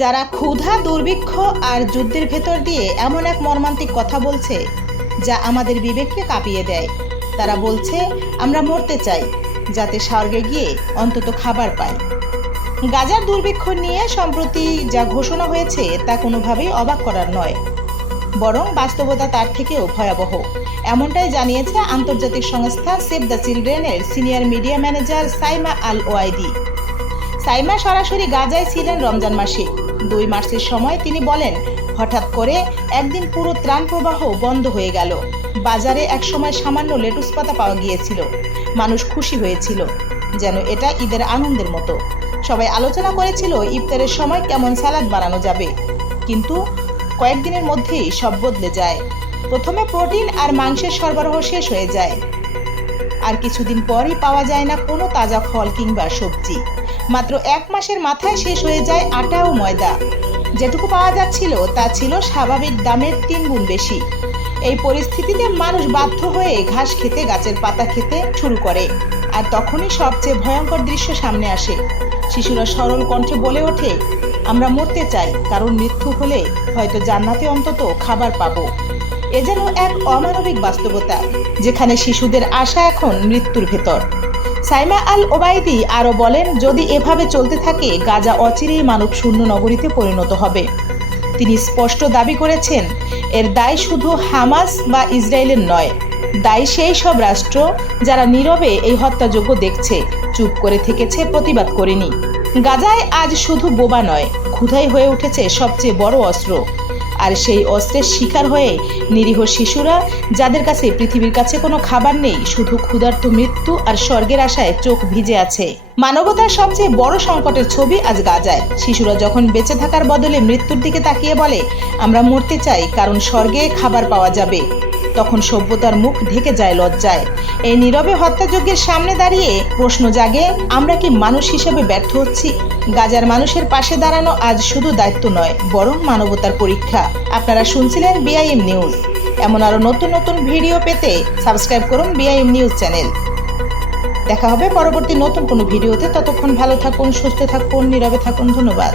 যারা ক্ষুধা, দুর্ভিক্ষ আর যুদ্ধের ভেতর দিয়ে এমন এক মর্মান্তিক কথা বলছে যা আমাদের বিবেককে কাঁপিয়ে দেয়। তারা বলছে আমরা মরতে চাই যাতে স্বর্গে গিয়ে অন্তত খাবার পাই। গাজার দুর্ভিক্ষ নিয়ে সম্প্রতি যা ঘোষণা হয়েছে তা কোনোভাবেই অবাক করার নয়, বরং বাস্তবতা তার থেকেও ভয়াবহ। এমনটাই জানিয়েছে আন্তর্জাতিক সংস্থা সেভ দ্য চিলড্রেনের senior media manager Saima Al Waidi. Saima সরাসরি গাজায় ছিলেন রমজান মাসে। 2 মার্চের সময় তিনি বলেন, হঠাৎ করে একদিন পুরো ত্রাণ প্রবাহ বন্ধ হয়ে গেল। বাজারে একসময় সামান্য লেটুস পাতা পাওয়া গিয়েছিল। মানুষ খুশি হয়েছিল, যেন এটা ঈদের আনন্দের মতো। সবাই আলোচনা করেছিল ইফতারের সময় কেমন সালাদ বানানো যাবে। কিন্তু কয়েকদিনের মধ্যেই সব বদলে যায়। প্রথমে প্রোটিন আর মাংসের সরবরাহ শেষ হয়ে যায়, আর কিছুদিন পরই পাওয়া যায় না কোনো তাজা ফল কিংবা সবজি। মাত্র 1 মাসের মাথায় শেষ হয়ে যায় আটা ও ময়দা। যেটুকু পাওয়া যাচ্ছিল তা ছিল স্বাভাবিক দামের 3 গুণ বেশি। এই পরিস্থিতিতে মানুষ বাধ্য হয়ে ঘাস খেতে, গাছের পাতা খেতে শুরু করে। আর তখনই সবচেয়ে ভয়ঙ্কর দৃশ্য সামনে আসে। শিশুরা সরল কণ্ঠে বলে ওঠে, আমরা মরতে চাই, কারণ মৃত্যু হলে হয়তো জান্নাতে অন্তত খাবার পাবো। এ যেন এক অমানবিক বাস্তবতা, যেখানে শিশুদের আশা এখন মৃত্যুর ভেতর। সাইমা আল ওবাইদি আরও বলেন, যদি এভাবে চলতে থাকে গাজা অচিরেই মানব শূন্য নগরীতে পরিণত হবে। তিনি স্পষ্ট দাবি করেছেন, এর দায় শুধু হামাস বা ইসরায়েলের নয়, দায়ী সেই সব রাষ্ট্র যারা নীরবে এই হত্যাযজ্ঞ দেখছে, চুপ করে থেকেছে, প্রতিবাদ করেনি। গাজায় আজ শুধু বোবা নয়, ক্ষুধাই হয়ে উঠেছে সবচেয়ে বড় অস্ত্র। আর সেই অস্ত্রের শিকার হয়ে নিরীহ শিশুরা, যাদের কাছে পৃথিবীর কাছে কোনো খাবার নেই, শুধু ক্ষুধার্ত মৃত্যু আর স্বর্গের আশায় চোখ ভিজে আছে। মানবতার সবচেয়ে বড় সংকটের ছবি আজ গাজায়। শিশুরা যখন বেঁচে থাকার বদলে মৃত্যুর দিকে তাকিয়ে বলে, আমরা মরতে চাই কারণ স্বর্গে খাবার পাওয়া যাবে, তখন সভ্যতার মুখ ঢেকে যায় লজ্জায়। এই নীরবে হত্যাযজ্ঞের সামনে দাঁড়িয়ে প্রশ্ন জাগে, আমরা কি মানুষ হিসেবে ব্যর্থ হচ্ছি? গাজার মানুষের পাশে দাঁড়ানো আজ শুধু দায়িত্ব নয়, বরং মানবতার পরীক্ষা। আপনারা শুনছিলেন BIM নিউজ। এমন আরো নতুন নতুন ভিডিও পেতে সাবস্ক্রাইব করুন BIM নিউজ চ্যানেল। দেখা হবে পরবর্তী নতুন কোনো ভিডিওতে। ততক্ষণ ভালো থাকুন, সুস্থ থাকুন, নীরবে থাকুন। ধন্যবাদ।